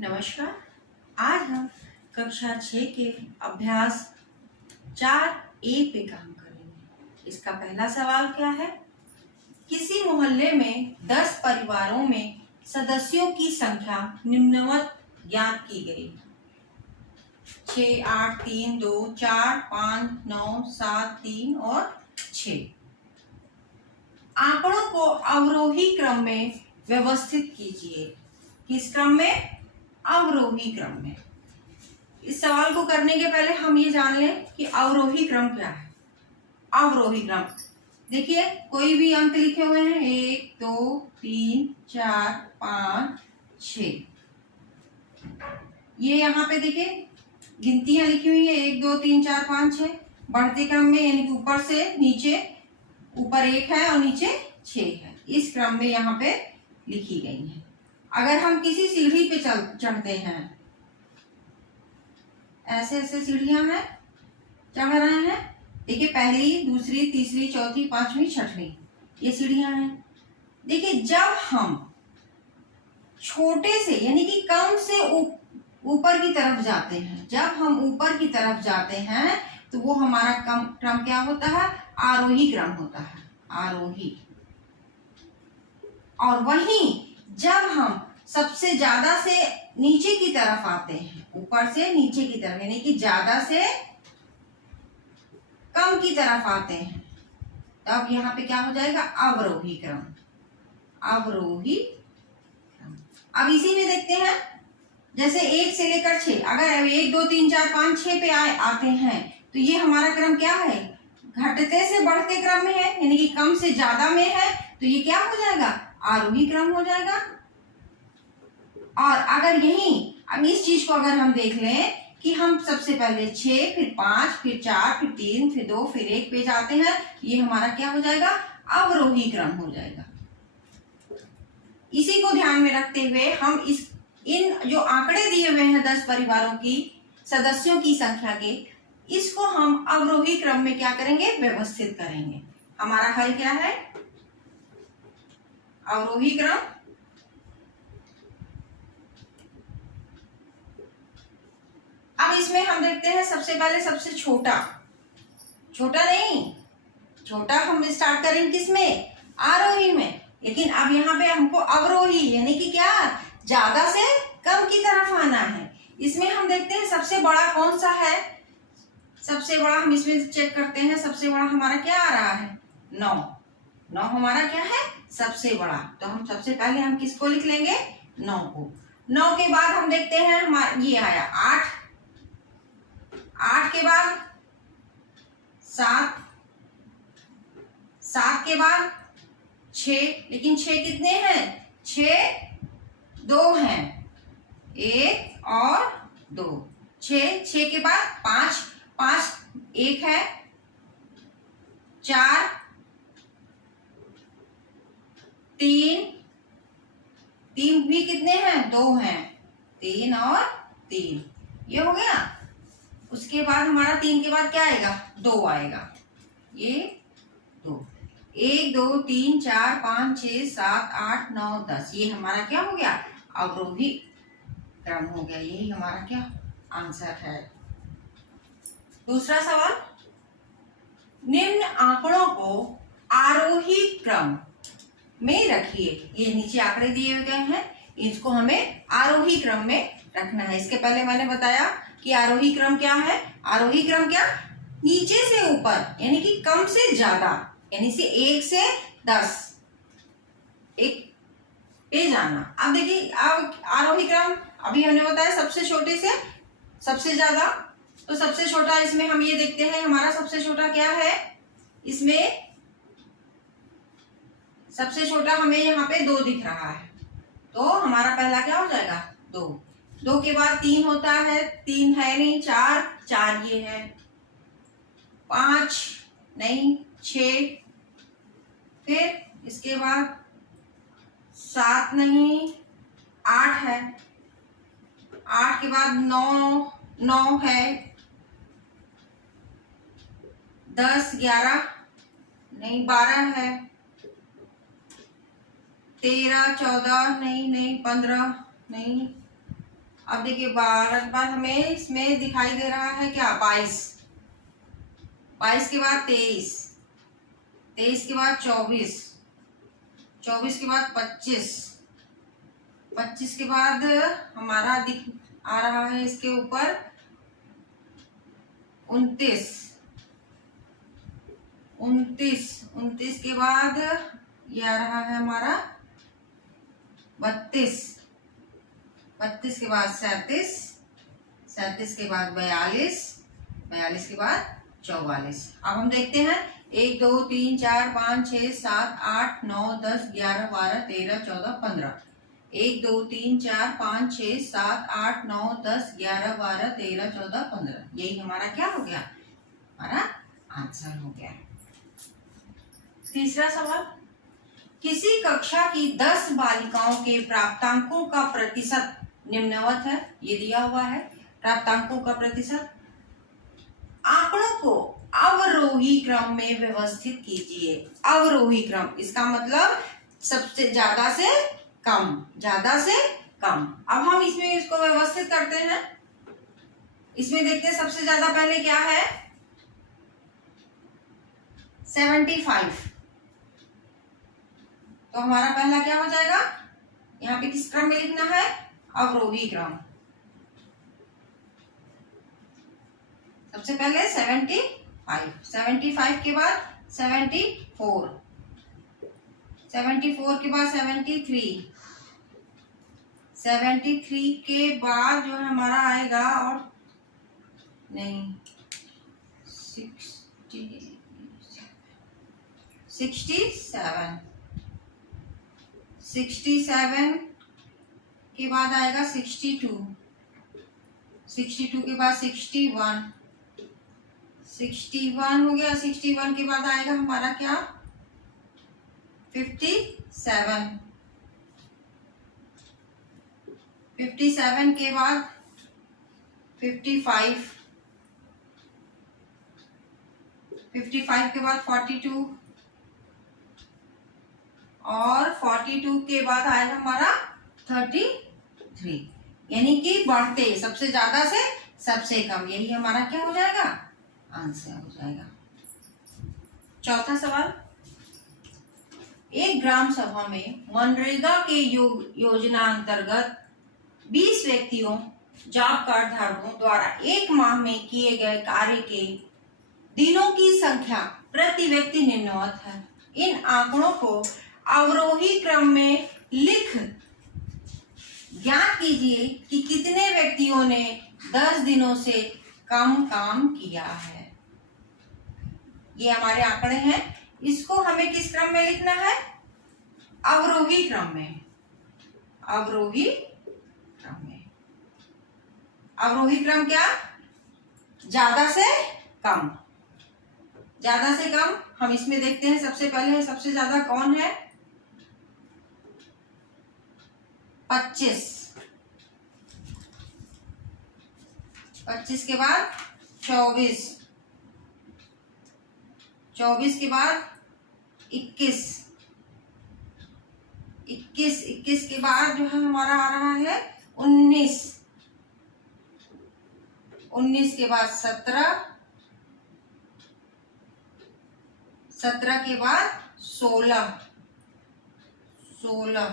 नमस्कार। आज हम कक्षा 6 के अभ्यास 4A पे काम करेंगे। इसका पहला सवाल क्या है? किसी मोहल्ले में 10 परिवारों में सदस्यों की संख्या निम्नवत ज्ञात की गई: 6, 8, 3, 2, 4, 5, 9, 7, 3 और 6। आंकड़ों को अवरोही क्रम में व्यवस्थित कीजिए। किस क्रम में? अवरोही क्रम में। इस सवाल को करने के पहले हम ये जान लें कि अवरोही क्रम क्या है। अवरोही क्रम देखिए, कोई भी अंक लिखे हुए हैं 1, 2, 3, 4, 5, 6। ये यहाँ पे देखिए गिनतियां लिखी हुई है 1, 2, 3, 4, 5, 6। बढ़ते क्रम में, यानी कि ऊपर से नीचे, ऊपर 1 है और नीचे 6 है। इस क्रम में यहाँ पे लिखी गई है। अगर हम किसी सीढ़ी पे चढ़ते हैं, ऐसे ऐसे सीढ़ियां हैं, चढ़ रहे हैं, देखिए पहली, दूसरी, तीसरी, चौथी, पांचवी, छठवीं, ये सीढ़ियां हैं। देखिए जब हम छोटे से यानी कि कम से ऊपर की तरफ जाते हैं, जब हम ऊपर की तरफ जाते हैं तो वो हमारा क्रम क्या होता है? आरोही क्रम होता है, आरोही। और वहीं जब हम सबसे ज्यादा से नीचे की तरफ आते हैं, ऊपर से नीचे की तरफ, यानी कि ज्यादा से कम की तरफ आते हैं, तब यहाँ पे क्या हो जाएगा? अवरोही क्रम, अवरोही क्रम। अब इसी में देखते हैं, जैसे 1 से लेकर 6, अगर 1, 2, 3, 4, 5, 6 पे आते हैं तो ये हमारा क्रम क्या है? घटते से बढ़ते क्रम में है, यानी कि कम से ज्यादा में है, तो ये क्या हो जाएगा? आरोही क्रम हो जाएगा। और अगर यही, अब इस चीज को अगर हम देख लें कि हम सबसे पहले 6, फिर 5, फिर 4, फिर 3, फिर 2, फिर 1 पे जाते हैं, ये हमारा क्या हो जाएगा? अवरोही क्रम हो जाएगा। इसी को ध्यान में रखते हुए हम इन जो आंकड़े दिए हुए हैं 10 परिवारों की सदस्यों की संख्या के, इसको हम अवरोही क्रम में क्या करेंगे? व्यवस्थित करेंगे। हमारा हल क्या है? अवरोही क्रम। अब इसमें हम देखते हैं सबसे पहले सबसे छोटा, छोटा नहीं, छोटा हम स्टार्ट करेंगे किसमें? आरोही में। लेकिन अब यहाँ पे हमको अवरोही यानी कि क्या? ज्यादा से कम की तरफ आना है। इसमें हम देखते हैं सबसे बड़ा कौन सा है? सबसे बड़ा हम इसमें चेक करते हैं, सबसे बड़ा हमारा क्या आ रहा है? 9। 9 हमारा क्या है? सबसे बड़ा। तो हम सबसे पहले हम किसको लिख लेंगे? 9 को। 9 के बाद हम देखते हैं हमारा ये आया 8, 8 के बाद 7, 7 के बाद 6, लेकिन 6 कितने हैं? 6 2 हैं, 1 और 2, 6 के बाद 5, 5 1 है, 4, 3 भी कितने हैं? 2 हैं, 3 और 3, ये हो गया। उसके बाद हमारा 3 के बाद क्या आएगा? 2 आएगा, ये 2, 1, 2, 3, 4, 5, 6, 7, 8, 9, 10, ये हमारा क्या हो गया? अवरोही क्रम हो गया। यही हमारा क्या आंसर है। दूसरा सवाल, निम्न आंकड़ों को आरोही क्रम में रखिए। ये नीचे आंकड़े दिए गए हैं, इसको हमें आरोही क्रम में रखना है। इसके पहले मैंने बताया कि आरोही क्रम क्या है? आरोही क्रम क्या? नीचे से ऊपर, यानी कि कम से ज्यादा, यानी से 1 से 10 एक पे जाना। अब देखिए, अब आरोही क्रम अभी हमने बताया सबसे छोटे से सबसे ज्यादा। तो सबसे छोटा इसमें हम ये देखते हैं, हमारा सबसे छोटा क्या है? इसमें सबसे छोटा हमें यहाँ पे 2 दिख रहा है, तो हमारा पहला क्या हो जाएगा? 2। 2 के बाद 3 होता है, 3 है नहीं, 4, 4 ये है, 5 नहीं, 6, फिर इसके बाद 7 नहीं, 8 है, 8 के बाद 9 है, 10, 11 नहीं, 12 है, 13, 14 नहीं, 15 नहीं, अब देखिए 12 के बाद हमें इसमें दिखाई दे रहा है क्या 22, 22 के बाद 23, 23 के बाद 24, 24 के बाद 25, 25 के बाद हमारा दिख आ रहा है इसके ऊपर 29, 29 के बाद ये आ रहा है हमारा 32, 32 के बाद 37, 37 के बाद 42, 42 के बाद 44। अब हम देखते हैं 1 2 3 4 5 6 7 8 9 10 11 12 13 14 15। 1 2 3 4 5 6 7 8 9 10 11 12 13 14 15। यही हमारा क्या हो गया, हमारा आंसर हो गया। तीसरा सवाल, किसी कक्षा की 10 बालिकाओं के प्राप्तांकों का प्रतिशत निम्नवत है। ये दिया हुआ है प्राप्तांकों का प्रतिशत। आंकड़ों को अवरोही क्रम में व्यवस्थित कीजिए। अवरोही क्रम, इसका मतलब सबसे ज्यादा से कम, ज्यादा से कम। अब हम इसमें इसको व्यवस्थित करते हैं। इसमें देखते हैं सबसे ज्यादा पहले क्या है 75। तो हमारा पहला क्या हो जाएगा, यहाँ पे किस क्रम में लिखना है, अवरोही क्रम। सबसे पहले 75, 75 के बाद 74, 74 के बाद 73, 73 के बाद जो है हमारा आएगा और नहीं 67, 67 के बाद आएगा 62, 62 के बाद 61, 61 हो गया। 61 के बाद आएगा हमारा क्या 57, 57 के बाद 55, 55 के बाद 42 और 42 के बाद आएगा हमारा 33। यानी कि बढ़ते सबसे ज्यादा से सबसे कम, यही हमारा क्या हो जाएगा, आंसर हो जाएगा। चौथा सवाल, एक ग्राम सभा में मनरेगा के योजना अंतर्गत 20 व्यक्तियों जॉब कार्ड धारकों द्वारा एक माह में किए गए कार्य के दिनों की संख्या प्रति व्यक्ति निम्नवत है। इन आंकड़ों को अवरोही क्रम में लिख ज्ञात कीजिए कि कितने व्यक्तियों ने 10 दिनों से कम काम किया है। ये हमारे आंकड़े हैं, इसको हमें किस क्रम में लिखना है, अवरोही क्रम में। अवरोही क्रम में, अवरोही क्रम क्या, ज्यादा से कम, ज्यादा से कम। हम इसमें देखते हैं सबसे पहले सबसे ज्यादा कौन है 25, 25 के बाद 24, 24 के बाद 21, 21 के बाद जो है हमारा आ रहा है 19, 19 के बाद 17, 17 के बाद 16, 16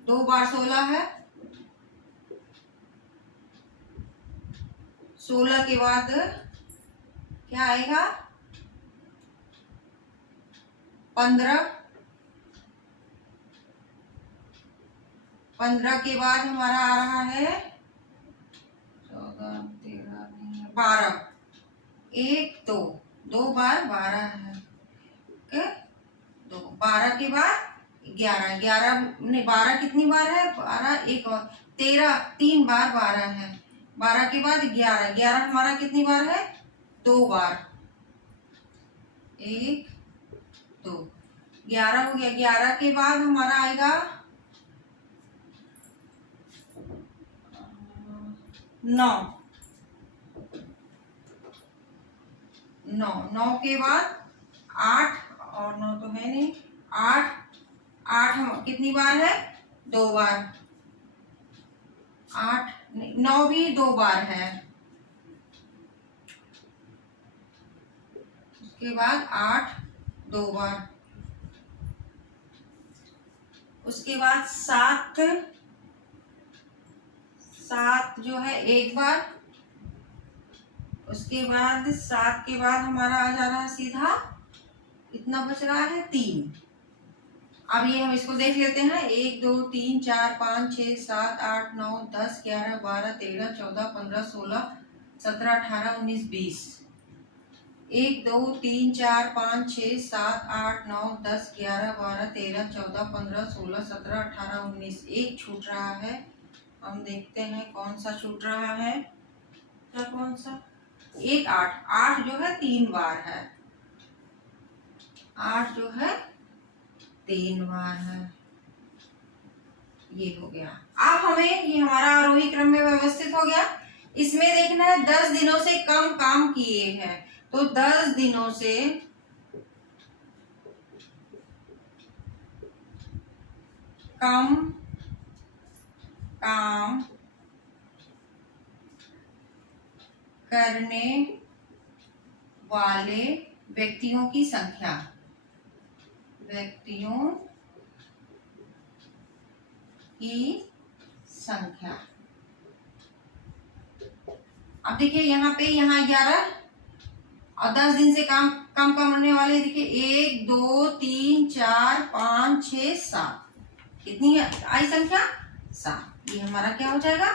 2 बार 16 है, 16 के बाद क्या आएगा 15, 15 के बाद हमारा आ रहा है 14 13 12, 1 2 बार 12 है, ओके 2, 12 के बाद 11, 11 नहीं 12 कितनी बार है 12, 1 और 13, 3 बार 12 है। 12 के बाद 11, 11 हमारा कितनी बार है 2 बार, 1 2, 11 हो गया। 11 के बाद हमारा आएगा 9, 9, 9 के बाद 8 और 9 तो है नहीं, 8 8 हम कितनी बार है 2 बार, 8 9 भी 2 बार है, उसके बाद 8 2 बार, उसके बाद 7 7 जो है 1 बार, उसके बाद 7 के बाद हमारा आ जा रहा है सीधा, कितना बच रहा है 3। अब ये हम इसको देख लेते हैं, 1 2 3 4 5 6 7 8 9 10 11 12 13 14 15 16 17 18 19 20। 1 2 3 4 5 6 7 8 9 10 11 12 13 14 15 16 17 18 19। एक छूट रहा है, हम देखते हैं कौन सा छूट रहा है, क्या कौन सा, 1 8 8 जो है 3 बार है, 8 जो है 3 बार है। ये हो गया। अब हमें ये हमारा आरोही क्रम में व्यवस्थित हो गया। इसमें देखना है 10 दिनों से कम काम किए हैं, तो 10 दिनों से कम काम करने वाले व्यक्तियों की संख्या, व्यक्तियों की संख्या। अब देखिए यहाँ पे, यहाँ 11 और 10 दिन से कम करने वाले देखिए 1 2 3 4 5 6 7, कितनी है आई संख्या 7। ये हमारा क्या हो जाएगा